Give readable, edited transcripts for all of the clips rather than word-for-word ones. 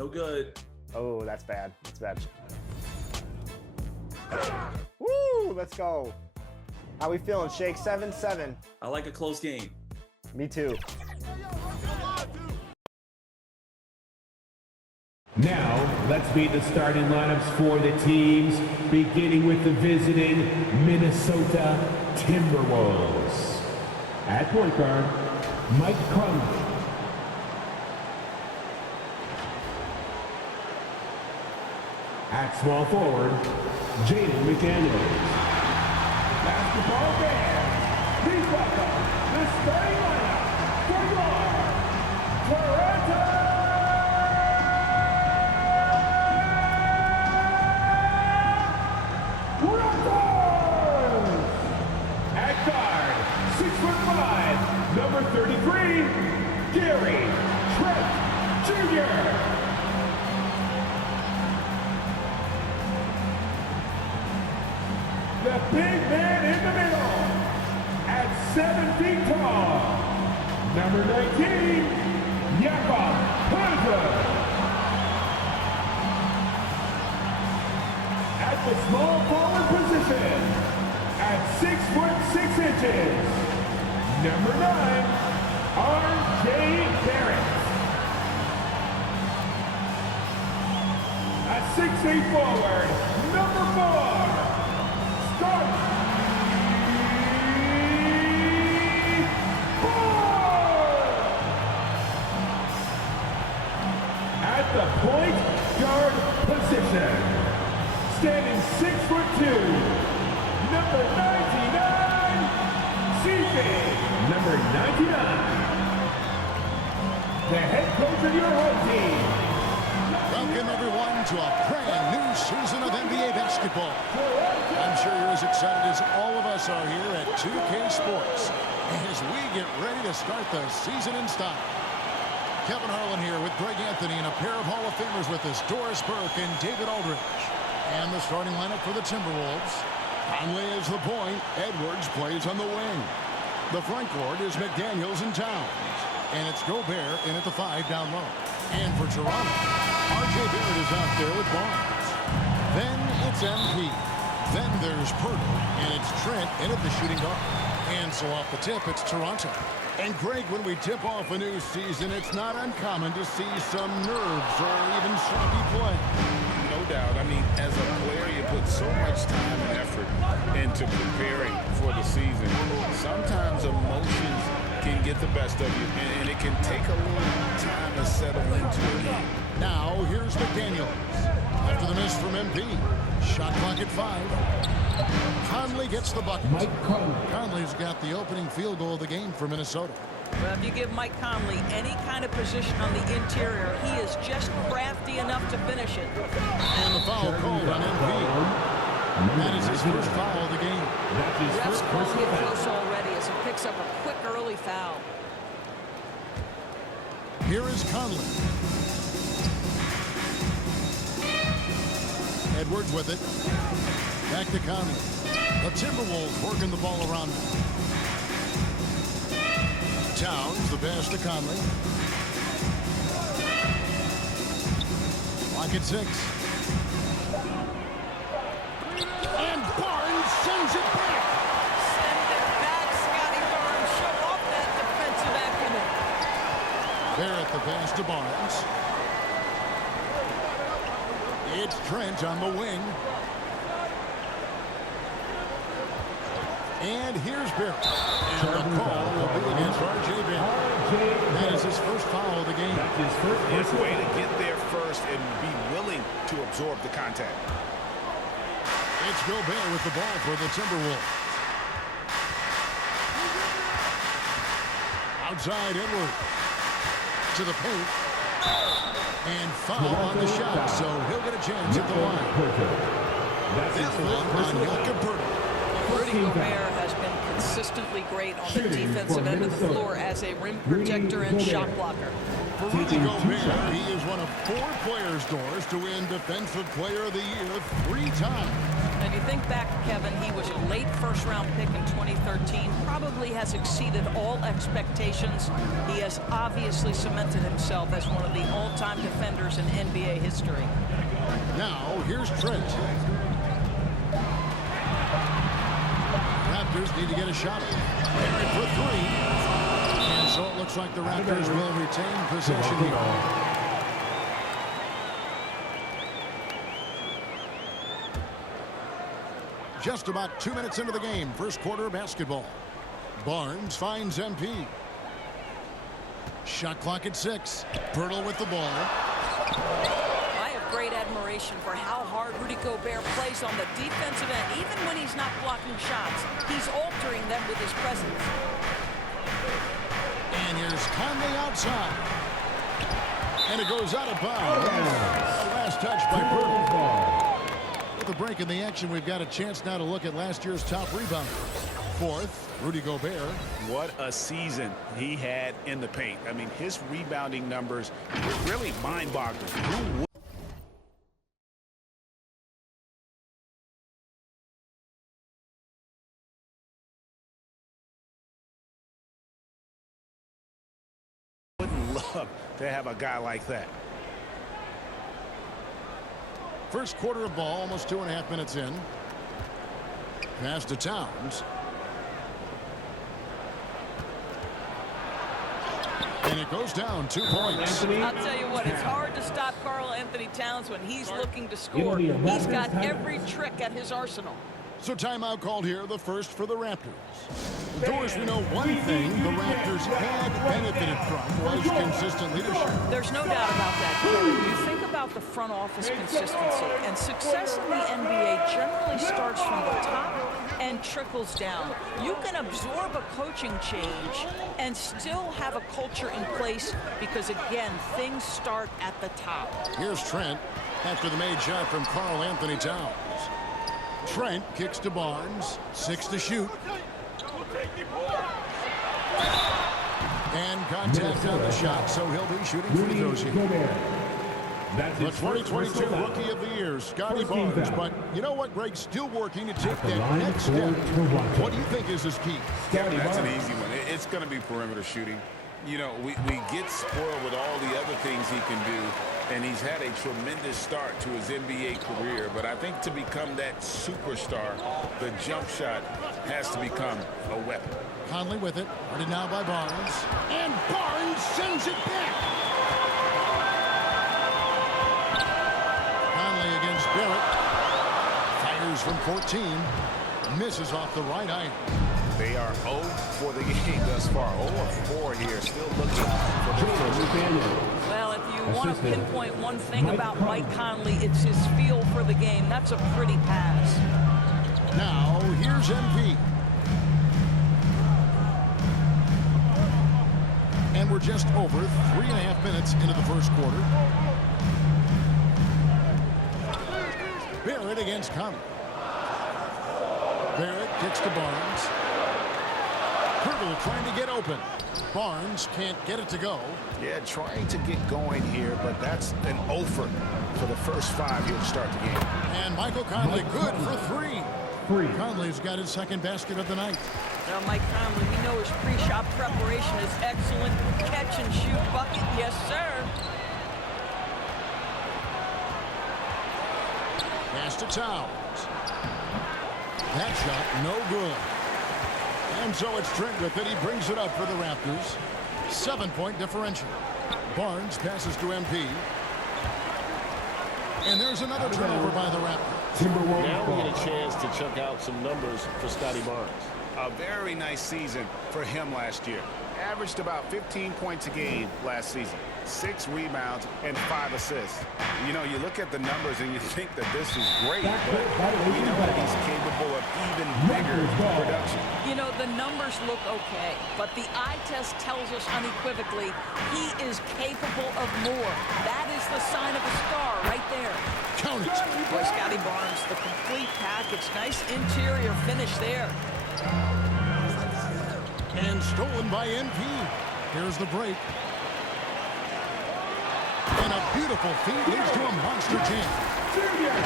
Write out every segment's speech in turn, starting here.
No good. Oh, that's bad. That's bad. Woo! Let's go. How we feeling, Shake? 7-7. I like a close game. Me too. Now, let's meet the starting lineups for the teams, beginning with the visiting Minnesota Timberwolves. At point guard, Mike Conley. At small forward, Jaden McDaniels. Basketball fans, please welcome the starting lineup for your Toronto Raptors! At guard, 6'5", number 33, Gary Trent Jr. The big man in the middle, at 7 feet tall, number 19, Jakob Hunter. At the small forward position, at 6'6", number 9, R.J. Barrett. At 6'8" forward, number 4, at the point guard position, standing 6'2", number 99, CJ, number 99, the head coach of your home team. Welcome, everyone, to a brand new season of NBA basketball. I'm sure you're as excited as all of us are here at 2K Sports as we get ready to start the season in style. Kevin Harlan here with Greg Anthony and a pair of Hall of Famers with us, Doris Burke and David Aldridge. And the starting lineup for the Timberwolves. Conley is the point. Edwards plays on the wing. The front court is McDaniels and Towns. And it's Gobert in at the 5 down low. And for Toronto, R.J. Barrett is out there with Barnes. Then it's MP. Then there's Purtle, and it's Trent in at the shooting guard. And so off the tip, it's Toronto. And Greg, when we tip off a new season, it's not uncommon to see some nerves or even sloppy play. No doubt. I mean, as a player, you put so much time and effort into preparing for the season. Sometimes emotions can get the best of you, and it can take a little time to settle into a game. Now, here's McDaniels. After the miss from MP. Shot clock at 5. Conley gets the bucket. Mike Conley. Conley's got the opening field goal of the game for Minnesota. Well, if you give Mike Conley any kind of position on the interior, he is just crafty enough to finish it. And the foul called on MP. That is his first foul of the game. Ref's calling it close already as he picks up a quick early foul. Here is Conley. Edwards with it. Back to Conley. The Timberwolves working the ball around them. Towns, the pass to Conley. Clock at 6. And Barnes sends it back. Send it back, Scotty Barnes. Show off that defensive acumen. Barrett the pass to Barnes. It's Trent on the wing. And here's Barrett. And the call will be against R.J. Barrett. That is his first foul of the game. That's his first. It's a way to get there first and be willing to absorb the contact. It's Gobert with the ball for the Timberwolves. Outside Edwards. To the paint. And foul on the shot, so he'll get a chance at the line. That one on Jakob Purtle. Rudy Gobert has been consistently great on the defensive end of the floor as a rim protector and shot blocker. For Rudy Gobert, he is one of 4 players, Doris, to win Defensive Player of the Year 3 times. And you think back, Kevin, he was a late first-round pick in 2013, probably has exceeded all expectations. He has obviously cemented himself as one of the all-time defenders in NBA history. Now, here's Trent. Raptors need to get a shot. Buried for 3. And so it looks like the Raptors will retain possession here. Just about 2 minutes into the game, first quarter of basketball. Barnes finds MP. Shot clock at 6. Pirtle with the ball. I have great admiration for how hard Rudy Gobert plays on the defensive end. Even when he's not blocking shots, he's altering them with his presence. And here's Conley outside. And it goes out of bounds. Last touch by Pirtle. With a break in the action, we've got a chance now to look at last year's top rebounder. 4th, Rudy Gobert. What a season he had in the paint. I mean, his rebounding numbers were really mind-boggling. Who wouldn't love to have a guy like that? First quarter of ball, almost 2.5 minutes in. Pass to Towns. And it goes down 2 points. I'll tell you what, it's hard to stop Karl Anthony Towns when he's looking to score. He's got every trick at his arsenal. So timeout called here, the first for the Raptors. Doris, we know one thing the Raptors had benefited from was consistent leadership. There's no doubt about that, Kevin. You think about the front office consistency, and success in the NBA generally starts from the top and trickles down. You can absorb a coaching change and still have a culture in place because, again, things start at the top. Here's Trent after the made shot from Karl Anthony Towns. Trent kicks to Barnes. 6 to shoot. And contact on the shot, so he'll be shooting free throws here. The 2022 Rookie of the Year, Scotty Barnes. But you know what, Greg? Still working to take that next step. What do you think is his key? That's an easy one. It's going to be perimeter shooting. You know, we get spoiled with all the other things he can do, and he's had a tremendous start to his NBA career. But I think to become that superstar, the jump shot has to become a weapon. Conley with it. Guarded now by Barnes. And Barnes sends it back. Conley against Barrett. Fires from 14. Misses off the right iron. They are 0 for the game thus far. 0-4 here, still looking for the first. Well, if you want to pinpoint one thing about Mike Conley, it's his feel for the game. That's a pretty pass. Now, here's MP. And we're just over 3.5 minutes into the first quarter. Barrett against Conley. Barrett kicks to Barnes. Pirtle trying to get open. Barnes can't get it to go. Yeah, trying to get going here, but that's an offer for the first 5 here to start the game. And Michael Conley good for 3. Conley's got his second basket of the night. Well, Mike Conley, we know his pre-shot preparation is excellent. Catch and shoot bucket, yes, sir. Pass to Towns. That shot no good. And so it's Trent with it. He brings it up for the Raptors. 7-point differential. Barnes passes to MP. And there's another turnover by the Raptors. Now we get a chance to check out some numbers for Scotty Barnes. A very nice season for him last year. Averaged about 15 points a game last season. 6 rebounds and 5 assists. You know, you look at the numbers and you think that this is great, but we know that he's capable of even bigger production. You know, the numbers look okay, but the eye test tells us unequivocally he is capable of more. That is the sign of a star right there. Count it. Boy, Scotty Barnes, the complete package. Nice interior finish there. And stolen by MP. Here's the break. beautiful feed leads to a monster jam.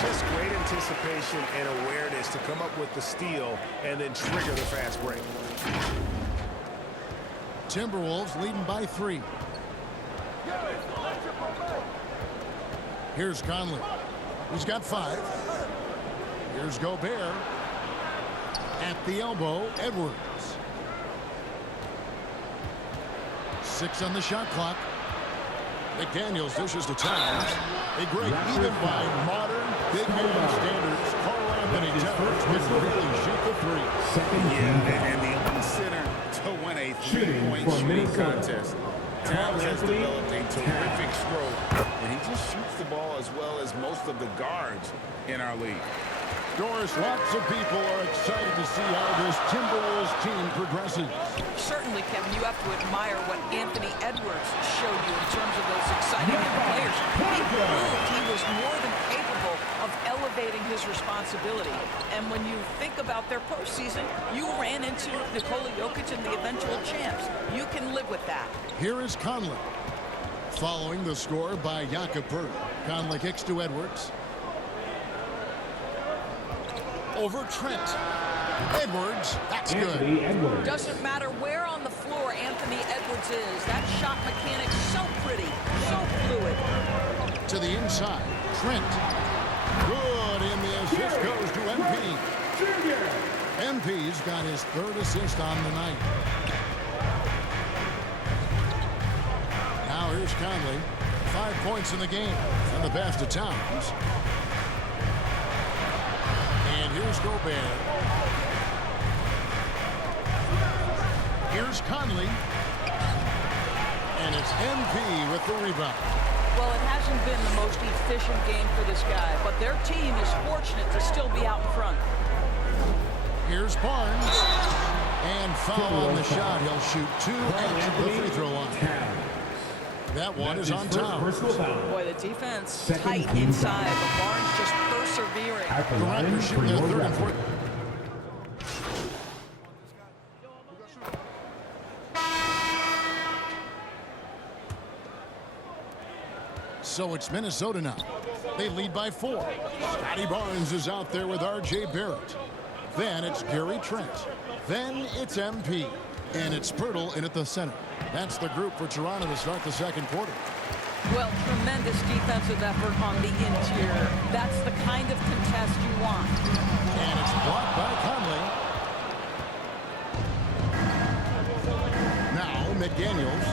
Just great anticipation and awareness to come up with the steal and then trigger the fast break. Timberwolves leading by 3. Here's Conley. He's got 5. Here's Gobert. At the elbow, Edwards. 6 on the shot clock. McDaniels dishes to Towns. A break even by modern big man standards. Carl Anthony Towns can really shoot the 3. Yeah, and the only center to win a 3-point shooting contest. Towns has developed a terrific stroke, and he just shoots the ball as well as most of the guards in our league. Doris, lots of people are excited to see how this Timberwolves team progresses. Certainly, Kevin, you have to admire what Anthony Edwards showed you in terms of those exciting young players. He proved he was more than capable of elevating his responsibility. And when you think about their postseason, you ran into Nikola Jokic and the eventual champs. You can live with that. Here is Conley. Following the score by Jakob Poeltl. Conley kicks to Edwards. Over Trent. Edwards, that's good. Edwards. Doesn't matter where on the floor Anthony Edwards is. That shot mechanic's so pretty, so fluid. To the inside, Trent. Good, and the assist goes to MP. MP's got his 3rd assist on the night. Now here's Conley. 5 points in the game. And the pass to Towns. And here's Gobert. Here's Conley. And it's MP with the rebound. Well, it hasn't been the most efficient game for this guy, but their team is fortunate to still be out in front. Here's Barnes. And foul on the shot. He'll shoot 2 at the free throw line. That one is on Towns. Boy, the defense tight inside, but Barnes just persevering. The Raptors shooting their 3rd and 4th. So it's Minnesota now. They lead by 4. Scotty Barnes is out there with R.J. Barrett. Then it's Gary Trent. Then it's MP. And it's Poeltl in at the center. That's the group for Toronto to start the 2nd quarter. Well, tremendous defensive effort on the interior. That's the kind of contest you want. And it's blocked by Conley. Now McDaniels.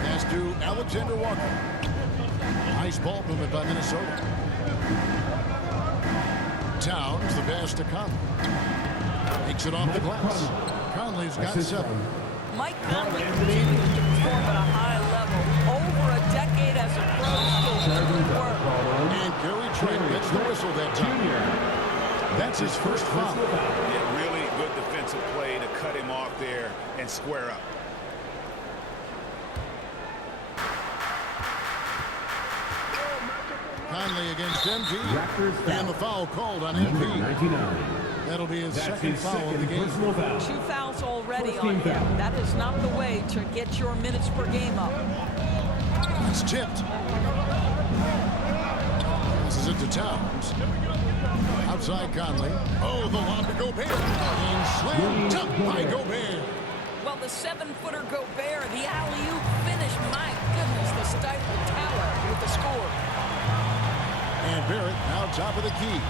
Pass to Alexander Walker. Nice ball movement by Minnesota. Towns, the pass to Conley. Takes it off the glass. Conley's got 7. Mike Conley continues to perform at a high level. Over a decade as a pro, still doing work. And Gary Trent gets the whistle that time. That's his first foul. Yeah, really good defensive play to cut him off there and square up. Conley against MP. And the foul called on MP. That'll be his second foul of the game. 2 fouls already on him. That is not the way to get your minutes per game up. It's tipped. Passes it to Towns. Outside Conley. Oh, the lob to Gobert. And slam dunk by Gobert. Well, the 7-footer Gobert, the alley-oop finish. My goodness, the stifled tower with the score. And Barrett now top of the key.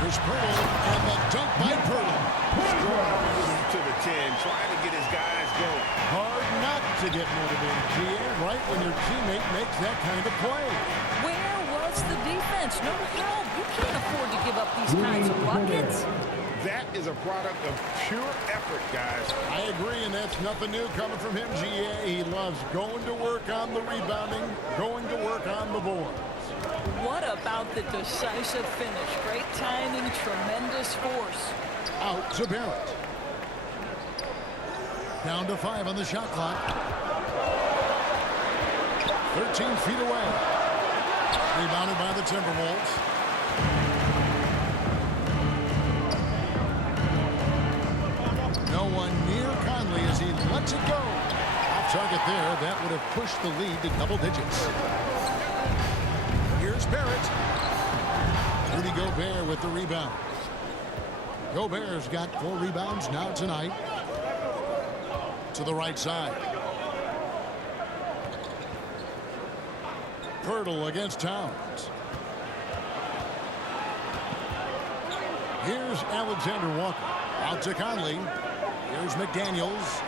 Here's Poeltl, and the dunk by Poeltl. To the 10, trying to get his guys going. Hard not to get motivated, GA, right when your teammate makes that kind of play. Where was the defense? No help. You can't afford to give up these kinds of buckets. That is a product of pure effort, guys. I agree, and that's nothing new coming from him, GA. He loves going to work on the rebounding, going to work on the board. What about the decisive finish? Great timing, tremendous force. Out to Barrett. Down to 5 on the shot clock. 13 feet away. Rebounded by the Timberwolves. No one near Conley as he lets it go. Off target there. That would have pushed the lead to double digits. Here's Barrett. Rudy Gobert with the rebound. Gobert's got 4 rebounds now tonight. To the right side. Pirtle against Towns. Here's Alexander Walker. Out to Conley. Here's McDaniels.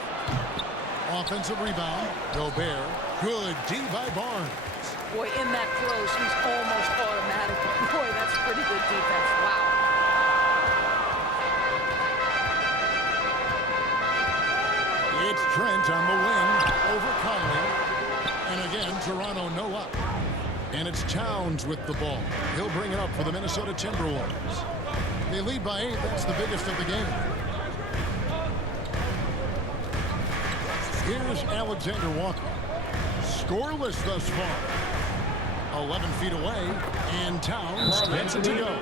Offensive rebound. Gobert. Good D by Barnes. Boy, in that close, he's almost automatic. Boy, that's pretty good defense. Wow. It's Trent on the wing over Conley. And again, Toronto no up. And it's Towns with the ball. He'll bring it up for the Minnesota Timberwolves. They lead by 8. That's the biggest of the game. Here's Alexander Walker. Scoreless thus far. 11 feet away. And Towns gets it to go.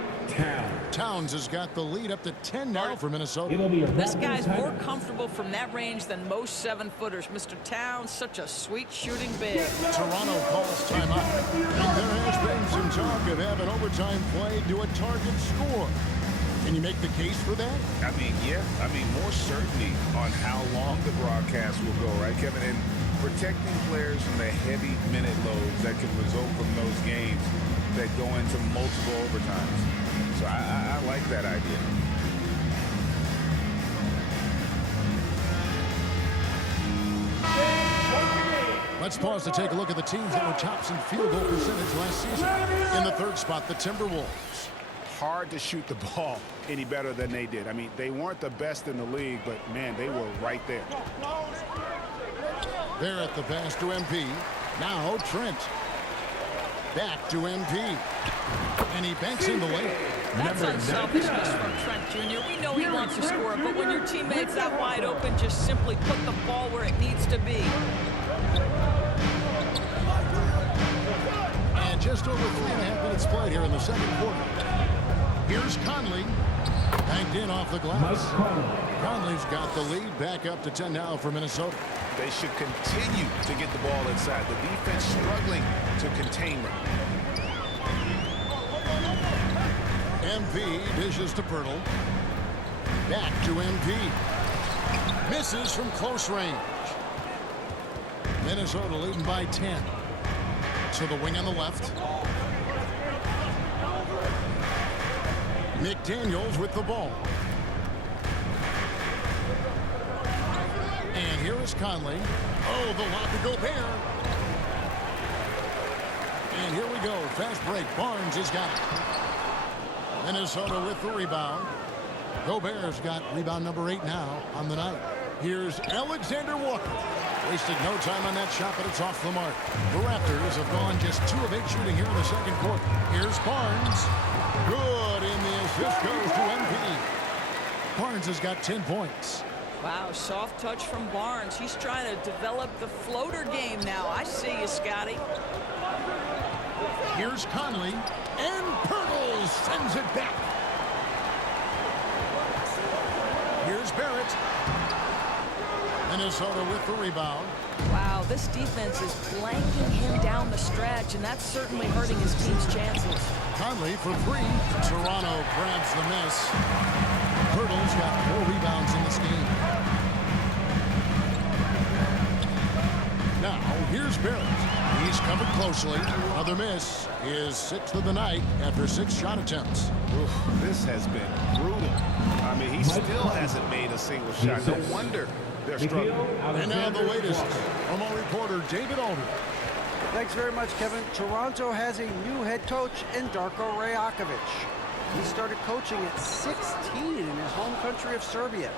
Towns has got the lead up to 10 now for Minnesota. This guy's more comfortable from that range than most 7-footers. Mr. Towns, such a sweet shooting big. Toronto calls timeout. And there has been some talk of having overtime play to a target score. Can you make the case for that? I mean, yeah. I mean, more certainty on how long the broadcast will go, right, Kevin? And protecting players from the heavy minute loads that can result from those games that go into multiple overtimes. So I like that idea. Let's pause to take a look at the teams that were tops in field goal percentage last season. In the 3rd spot, the Timberwolves. Hard to shoot the ball any better than they did. I mean, they weren't the best in the league, but, man, they were right there. They're at the pass to MP. Now Trent. Back to MP. And he banks in the lane. That's unselfishness from Trent Jr. We know he wants to score, but when your teammate's that wide open, just simply put the ball where it needs to be. And just over 3.5 minutes played here in the 2nd quarter. Here's Conley. Banked in off the glass. Conley's got the lead back up to 10 now for Minnesota. They should continue to get the ball inside. The defense struggling to contain them. MP dishes to Pirtle. Back to MP. Misses from close range. Minnesota leading by 10. To the wing on the left. McDaniels with the ball. And here is Conley. Oh, the lock to Gobert. And here we go. Fast break. Barnes has got it. Minnesota with the rebound. Gobert's got rebound number 8 now on the night. Here's Alexander Walker. Wasted no time on that shot, but it's off the mark. The Raptors have gone just 2 of 8 shooting here in the 2nd quarter. Here's Barnes. Good, and the assist goes to MP. Barnes has got 10 points. Wow, soft touch from Barnes. He's trying to develop the floater game now. I see you, Scotty. Here's Conley, and Pirtle sends it back. Here's Barrett. Minnesota with the rebound. Wow, this defense is blanking him down the stretch, and that's certainly hurting his team's chances. Conley for 3. Toronto grabs the miss. Pirtle's got 4 rebounds in this game. Now, here's Barrett. He's covered closely. Another miss. His 6th of the night after 6 shot attempts. Oof, this has been brutal. I mean, he still hasn't made a single shot. No wonder they're struggling. And now the latest from our reporter, David Alder. Thanks very much, Kevin. Toronto has a new head coach in Darko Rajakovic. He started coaching at 16 in his home country of Serbia.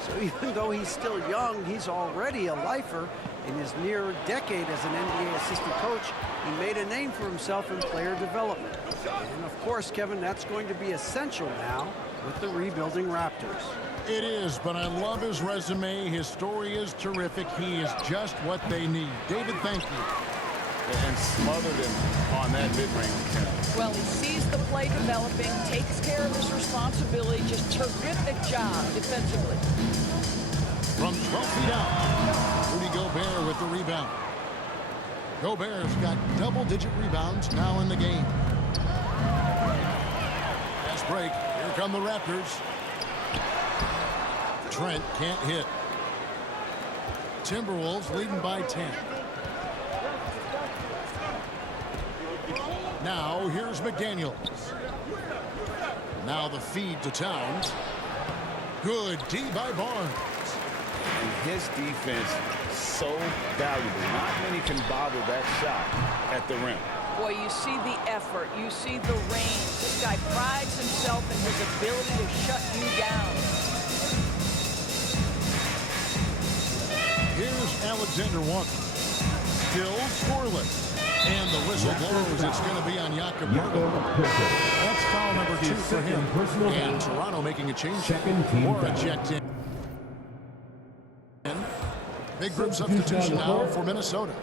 So even though he's still young, he's already a lifer. In his near decade as an NBA assistant coach, he made a name for himself in player development. And of course, Kevin, that's going to be essential now with the rebuilding Raptors. It is, but I love his resume. His story is terrific. He is just what they need. David, thank you. And smothered him on that mid-range attempt. Well, he sees the play developing, takes care of his responsibility. Just terrific job defensively. From 12 feet out, Rudy Gobert with the rebound. Gobert's got double-digit rebounds now in the game. Fast break. Here come the Raptors. Trent can't hit. Timberwolves leading by 10. Now here's McDaniels. Now the feed to Towns. Good D by Barnes. And his defense so valuable. Not many can bother that shot at the rim. Boy, you see the effort. You see the range. This guy prides himself in his ability to shut you down. Here's Alexander Walker. Still scoreless. And the whistle blows. It's going to be on Jakob Poeltl. That's foul number 2 for him. And Toronto making a change. Mora checked in. Big group substitution now for Minnesota.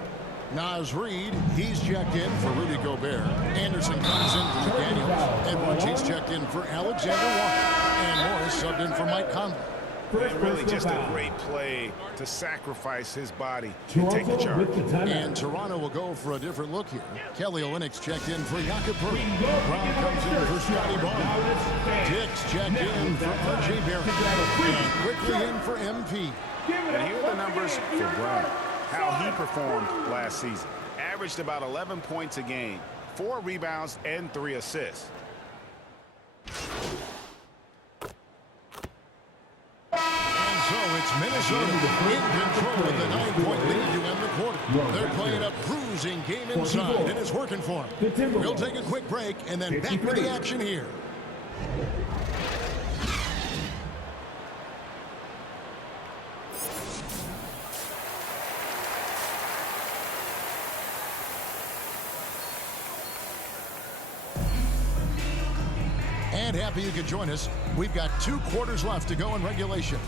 Naz Reid, he's checked in for Rudy Gobert. Anderson comes in for McDaniels. Edwards, he's checked in for Alexander Walker. And Morris subbed in for Mike Conley. And really just a great play to sacrifice his body and take the charge. And Toronto will go for a different look here. Kelly Olynyk's checked in for Jakob Poeltl. Brown comes in for Scotty Barnes. Dix checked in for R.J. Barrett. And quickly in for MP. And here are the numbers for Brown. How he performed last season. Averaged about 11 points a game, 4 rebounds, and 3 assists. So it's Minnesota in control with a 9-point lead to end the quarter. They're playing a cruising game inside, and it's working for them. We'll take a quick break and then back to the action here. And happy you could join us. We've got 2 quarters left to go in regulation.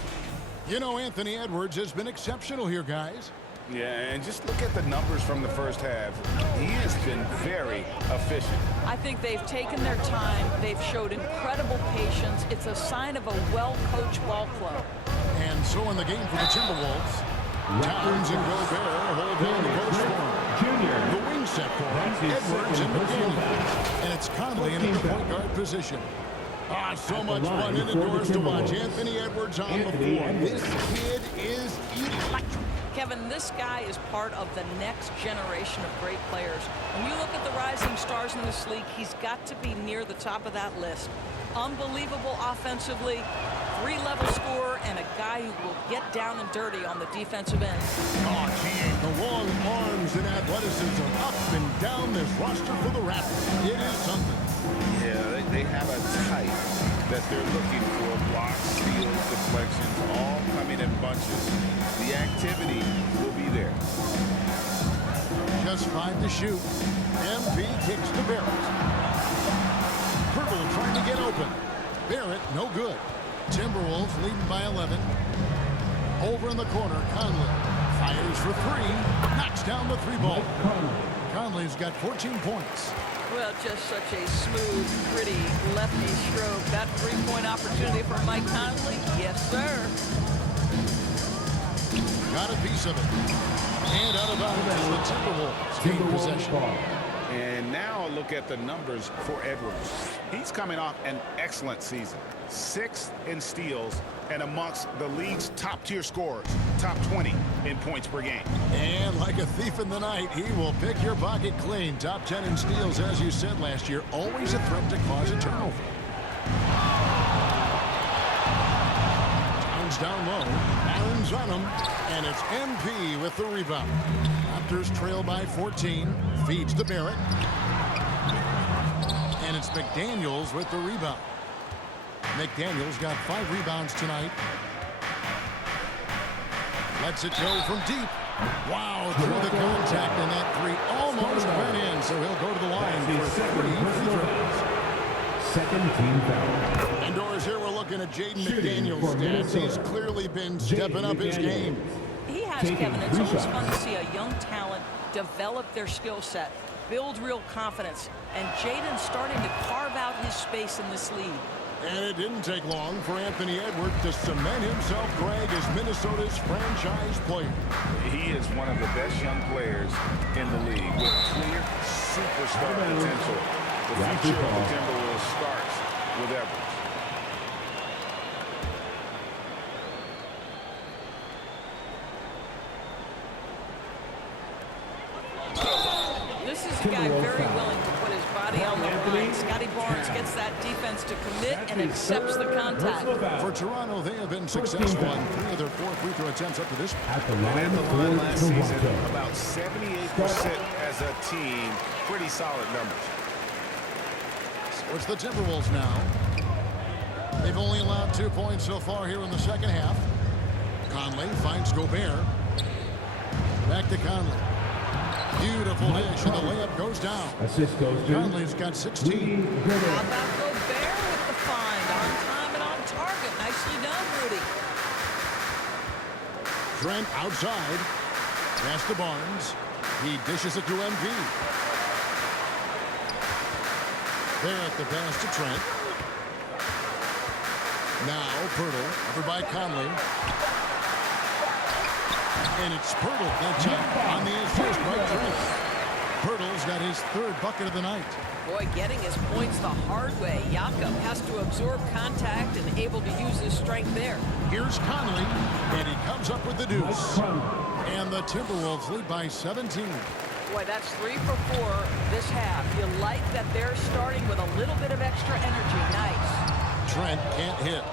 You know, Anthony Edwards has been exceptional here, guys. Yeah, and just look at the numbers from the first half. He has been very efficient. I think they've taken their time. They've showed incredible patience. It's a sign of a well-coached ball club. And so in the game for the Timberwolves, Towns and Gobert hold down the post for him. The wing set for him, Edwards and McDaniels. And it's Conley in the point guard position. So much fun indoors to watch Anthony Edwards on the floor. This kid is electric. Kevin, this guy is part of the next generation of great players. When you look at the rising stars in this league, he's got to be near the top of that list. Unbelievable offensively, 3-level scorer, and a guy who will get down and dirty on the defensive end. The long arms and athleticism up and down this roster for the Raptors. It is something. Yeah, they have a type that they're looking for. Blocks, steals, deflections, all coming in bunches. The activity will be there. Just 5 to shoot. MP kicks to Barrett. Poeltl trying to get open. Barrett, no good. Timberwolves leading by 11. Over in the corner, Conley fires for 3. Knocks down the 3-ball. Conley's got 14 points. Well, just such a smooth, pretty lefty stroke. That 3-point opportunity for Mike Conley? Yes, sir. Got a piece of it. And out of bounds, the Timberwolves gain possession. And now look at the numbers for Edwards. He's coming off an excellent season. 6th in steals and amongst the league's top-tier scorers. Top 20 in points per game. And like a thief in the night, he will pick your pocket clean. Top 10 in steals, as you said last year. Always a threat to cause a turnover. Towns down low. Allen's on him. And it's MP with the rebound. Raptors trail by 14. Feeds to Barrett. And it's McDaniels with the rebound. McDaniels got 5 rebounds tonight. Lets it go from deep. Wow, through the contact, and that 3 almost went in, so he'll go to the line for 3 free throws. Second team foul. Indoors here, we're looking at Jaden McDaniels' stats. He's clearly been stepping up his game. He has, Kevin. It's always fun to see a young talent develop their skill set, build real confidence, and Jaden's starting to carve out his space in this league. And it didn't take long for Anthony Edwards to cement himself, Greg, as Minnesota's franchise player. He is one of the best young players in the league with clear superstar potential. The future of the Timberwolves starts with Edwards. This is a guy very willing to put his body on the line. Scotty Barnes gets that defense to commit and accepts the contact. For Toronto, they have been successful on 3 of their 4 free throw attempts up to this point. At the And at the line line last for season, Toronto. about 78% as a team. Pretty solid numbers. So it's the Timberwolves now. They've only allowed 2 points so far here in the second half. Conley finds Gobert. Back to Conley. Beautiful dish, and the layup goes down. Assist goes to Conley's got 16. How about Gobert with the find? On time and on target. Nicely done, Rudy. Trent outside. Pass to Barnes. He dishes it to MV. Barrett the pass to Trent. Now Pirtle, over by Conley. And it's Pirtle that time on the assist by Trent. Pirtle's got his 3rd bucket of the night. Boy, getting his points the hard way. Jakob has to absorb contact and able to use his strength there. Here's Conley, and he comes up with the deuce. And the Timberwolves lead by 17. Boy, that's 3 for 4 this half. You like that they're starting with a little bit of extra energy. Nice. Trent can't hit.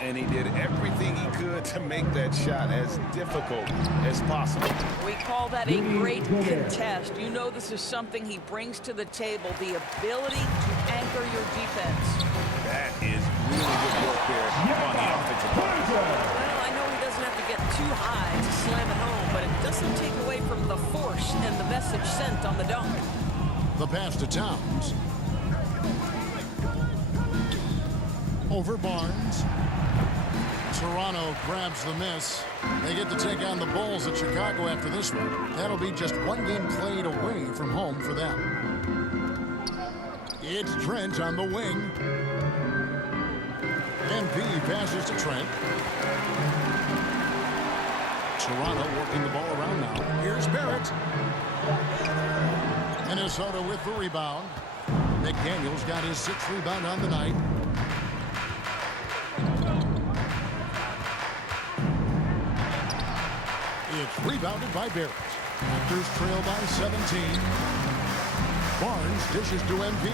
And he did everything he could to make that shot as difficult as possible. We call that a great contest. You know this is something he brings to the table, the ability to anchor your defense. That is really good work there on the offensive line. Well, I know he doesn't have to get too high to slam it home, but it doesn't take away from the force and the message sent on the dunk. The pass to Towns. Over Barnes. Toronto grabs the miss. They get to take on the Bulls at Chicago after this one. That'll be just 1 game played away from home for them. It's Trent on the wing. MP passes to Trent. Toronto working the ball around now. Here's Barrett. Minnesota with the rebound. McDaniel's got his 6th rebound on the night. It's rebounded by Barrett. Raptors trail by 17. Barnes dishes to MP.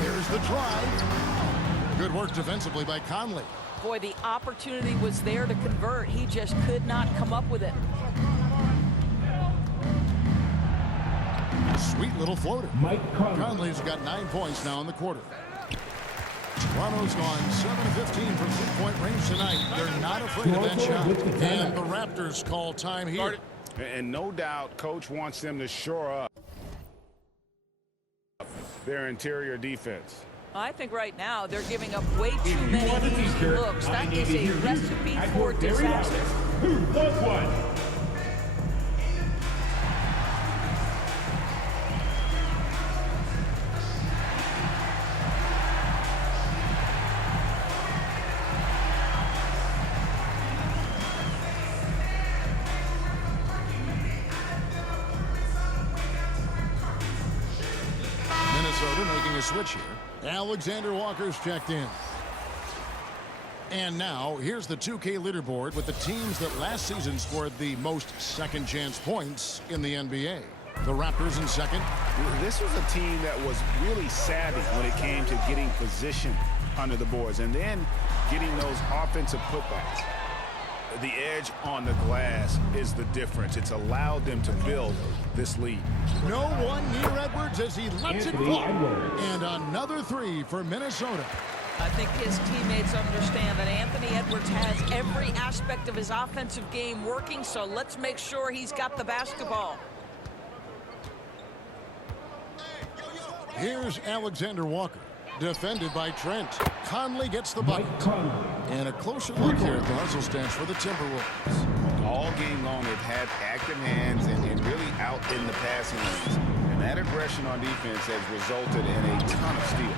There's the drive. Good work defensively by Conley. Boy, the opportunity was there to convert. He just could not come up with it. Sweet little floater. Mike Conley. Conley's got 9 points now in the quarter. Toronto's gone 7-15 from 3-point range tonight. They're not afraid of that shot. And the Raptors call time here. And no doubt, Coach wants them to shore up their interior defense. I think right now they're giving up way too many easy looks. That is a recipe for disaster. Who wants one? Minnesota making a switch here. Alexander Walker's checked in. And now, here's the 2K leaderboard with the teams that last season scored the most second-chance points in the NBA. The Raptors in second. This was a team that was really savvy when it came to getting position under the boards and then getting those offensive putbacks. The edge on the glass is the difference. It's allowed them to build this lead. No one near Edwards as he lets it Anthony fly. Edwards. And another 3 for Minnesota. I think his teammates understand that Anthony Edwards has every aspect of his offensive game working, so let's make sure he's got the basketball. Here's Alexander Walker, defended by Trent. Conley gets the bucket. Mike Conley. And a closer look here at the hustle stance for the Timberwolves. All game long, they've had active hands and really out in the passing lanes. And that aggression on defense has resulted in a ton of steals.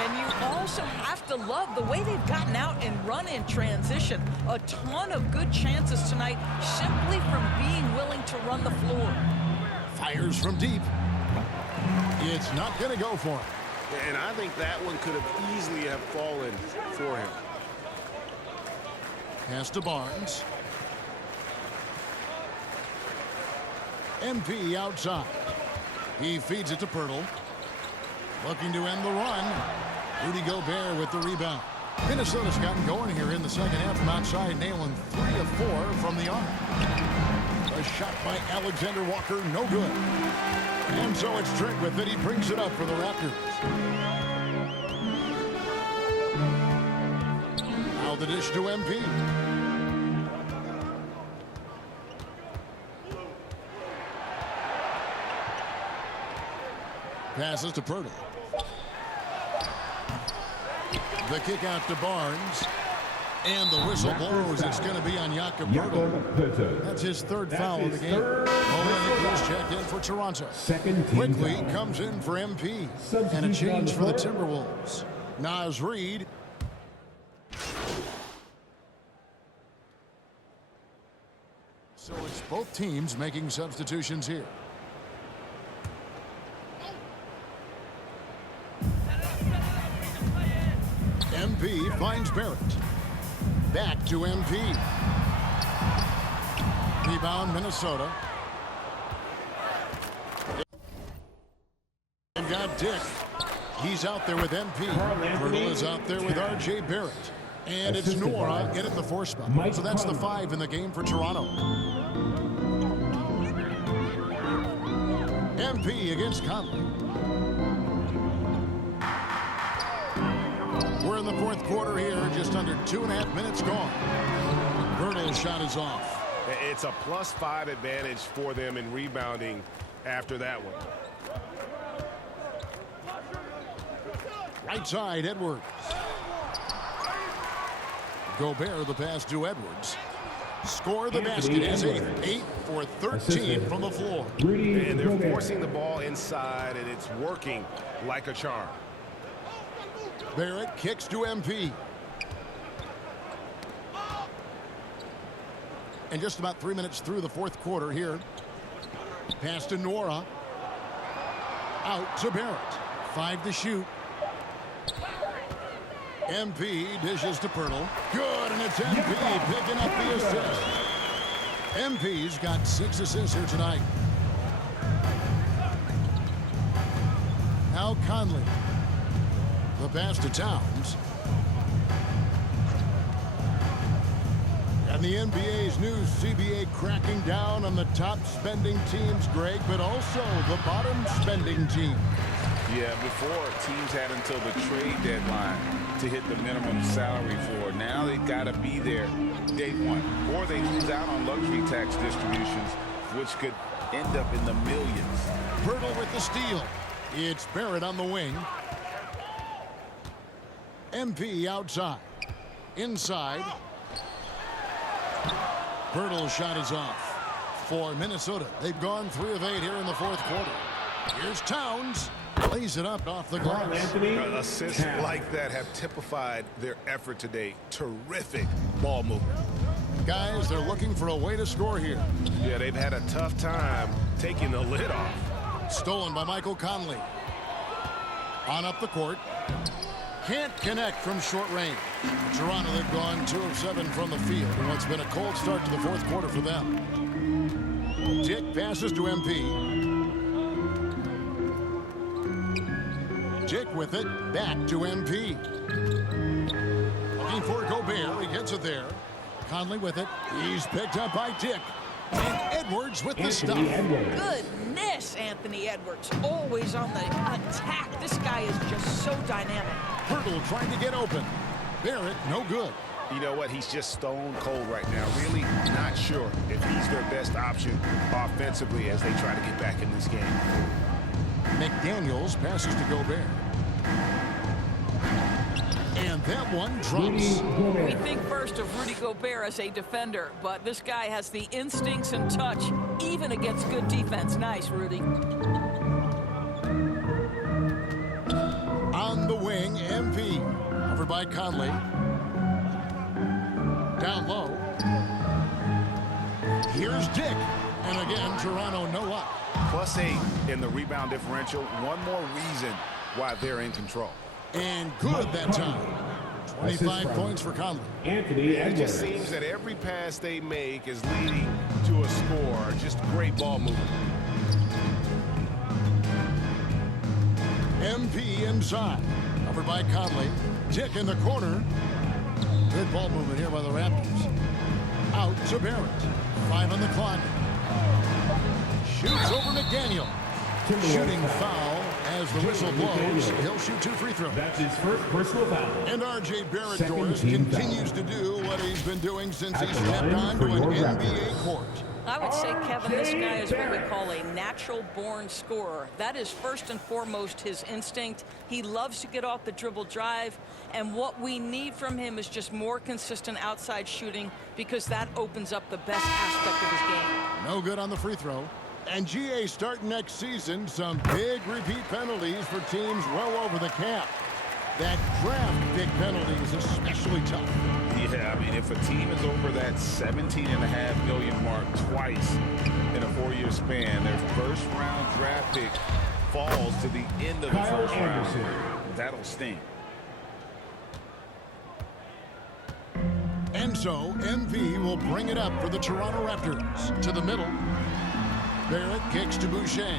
And you also have to love the way they've gotten out and run in transition. A ton of good chances tonight simply from being willing to run the floor. Fires from deep. It's not going to go for him. And I think that one could have easily have fallen for him. Pass to Barnes. MP outside. He feeds it to Pirtle. Looking to end the run. Rudy Gobert with the rebound. Minnesota's gotten going here in the second half from outside, nailing 3 of 4 from the arc. A shot by Alexander Walker, no good. And so it's Trent with it. He brings it up for the Raptors. Now the dish to MP. Passes to Pirtle. The kick out to Barnes. And the whistle blows. It's going to be on Jakob Pirtle. That's his third foul of the game. Mookie is checked in for Toronto. Quickly comes in for MP. And a change for the Timberwolves. Naz Reid. So it's both teams making substitutions here. MP finds Barrett. Back to MP. Rebound Minnesota. And got Dick. He's out there with MP. Pirtle is out there with R.J. Barrett. And it's Nora in at the 4 spot. So that's the 5 in the game for Toronto. MP against Conley. We're in the 4th quarter here, just under 2.5 minutes gone. Pirtle's shot is off. It's a +5 advantage for them in rebounding after that one. Right side, Edwards. Gobert the pass to Edwards. Score the basket is 8 for 13 from the floor. And they're forcing the ball inside, and it's working like a charm. Barrett kicks to MP. And just about 3 minutes through the 4th quarter here. Pass to Nora. Out to Barrett. 5 to shoot. MP dishes to Pirtle. Good, and it's MP picking up the assist. MP's got 6 assists here tonight. Now Conley. The pass to Towns. And the NBA's new CBA cracking down on the top spending teams, Greg, but also the bottom spending teams. Yeah, before teams had until the trade deadline to hit the minimum salary floor. Now they've got to be there day one, or they lose out on luxury tax distributions, which could end up in the millions. Pirtle with the steal. It's Barrett on the wing. MP outside. Inside. Pirtle's shot is off. For Minnesota, they've gone 3 of 8 here in the 4th quarter. Here's Towns. Lays it up off the glass. Assists like that have typified their effort today. Terrific ball movement. Guys, they're looking for a way to score here. Yeah, they've had a tough time taking the lid off. Stolen by Michael Conley. On up the court. Can't connect from short range. Toronto, they've gone 2 of 7 from the field in what's been a cold start to the 4th quarter for them. Dick passes to MP. Dick with it, back to MP. Looking for Gobert, he gets it there. Conley with it, he's picked up by Dick. And Edwards with the stuff. Goodness, Anthony Edwards, always on the attack. This guy is just so dynamic. Pirtle trying to get open. Barrett, no good. You know what? He's just stone cold right now. Really not sure if he's their best option offensively as they try to get back in this game. McDaniels passes to Gobert. And that one drops. We think first of Rudy Gobert as a defender, but this guy has the instincts and touch, even against good defense. Nice, Rudy. On the wing, by Conley. Down low. Here's Dick. And again, Toronto no luck. +8 in the rebound differential. One more reason why they're in control. And good that time. 25 points for Conley. Anthony It just Edwards. seems that every pass they make is leading to a score. Just great ball movement. MP inside. Covered by Conley. Dick in the corner. Good ball movement here by the Raptors. Out to Barrett. 5 on the clock. Shoots over McDaniel. Shooting foul as the whistle blows. He'll shoot 2 free throws. That's his first personal foul. And R.J. Barrett, Second Doris, team continues foul. to do what he's been doing since At he the stepped line onto for an your NBA Raptors. court. I would say, Kevin, this guy is what we call a natural-born scorer. That is first and foremost his instinct. He loves to get off the dribble drive, and what we need from him is just more consistent outside shooting, because that opens up the best aspect of his game. No good on the free throw. And GA starting next season, some big repeat penalties for teams well over the cap. That draft big penalty is especially tough. Yeah, I mean, if a team is over that $17.5 million mark twice in a 4-year span, their first-round draft pick falls to the end of the Kyle first Anderson. round. That'll sting. And so, MV will bring it up for the Toronto Raptors. To the middle. Barrett kicks to Boucher.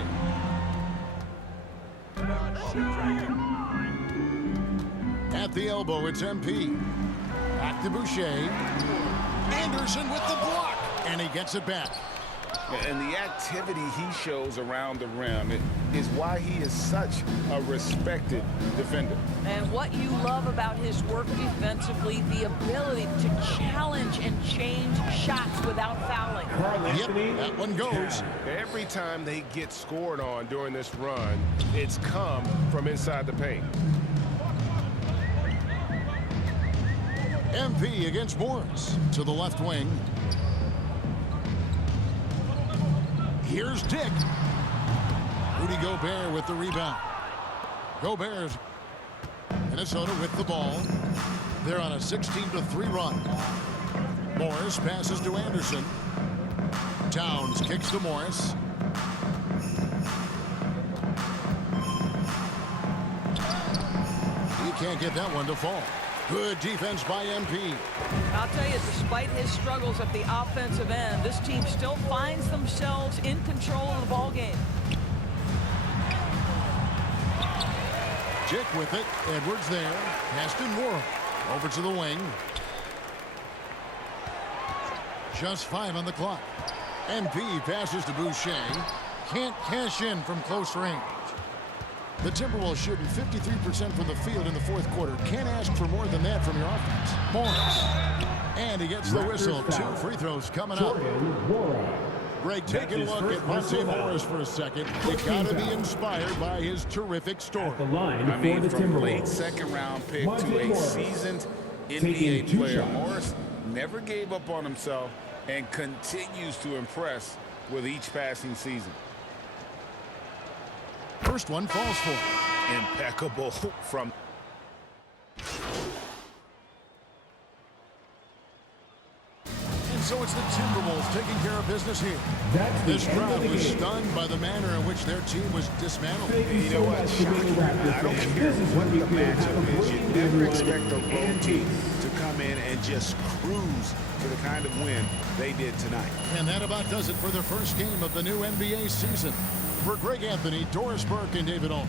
At the elbow, it's MP. Back to Boucher. Anderson with the block. And he gets it back. And the activity he shows around the rim is why he is such a respected defender. And what you love about his work defensively, the ability to challenge and change shots without fouling. Carl Yep, Anthony that one goes. Every time they get scored on during this run, it's come from inside the paint. MP against Morris. To the left wing. Here's Dick. Rudy Gobert with the rebound. Gobert's Minnesota with the ball. They're on a 16-3 run. Morris passes to Anderson. Towns kicks to Morris. He can't get that one to fall. Good defense by MP. I'll tell you, despite his struggles at the offensive end, this team still finds themselves in control of the ball game. Dick with it. Edwards there. Pass to Moore. Over to the wing. Just 5 on the clock. MP passes to Boucher. Can't cash in from close range. The Timberwolves shooting 53% from the field in the fourth quarter. Can't ask for more than that from your offense. Morris. And he gets the whistle. 2 free throws coming up. Greg, take a look at Monte Morris for a second. You got to be inspired by his terrific story. The line I mean, for the from late Timberwolves. second-round pick Monte to a Morris. seasoned Taking NBA 2 player, shots. Morris never gave up on himself and continues to impress with each passing season. First one falls for him. Impeccable from And so it's the Timberwolves taking care of business here. That's the This end of crowd the was game. stunned by the manner in which their team was dismantled. Thank you so much for being a Raptors I don't fan. care This is what we the feel. Have a matchup is. great You day, never everyone, expect a road and team peace. to come in and just cruise to the kind of win they did tonight. And that about does it for the first game of the new NBA season. For Greg Anthony, Doris Burke, and David Ulmer,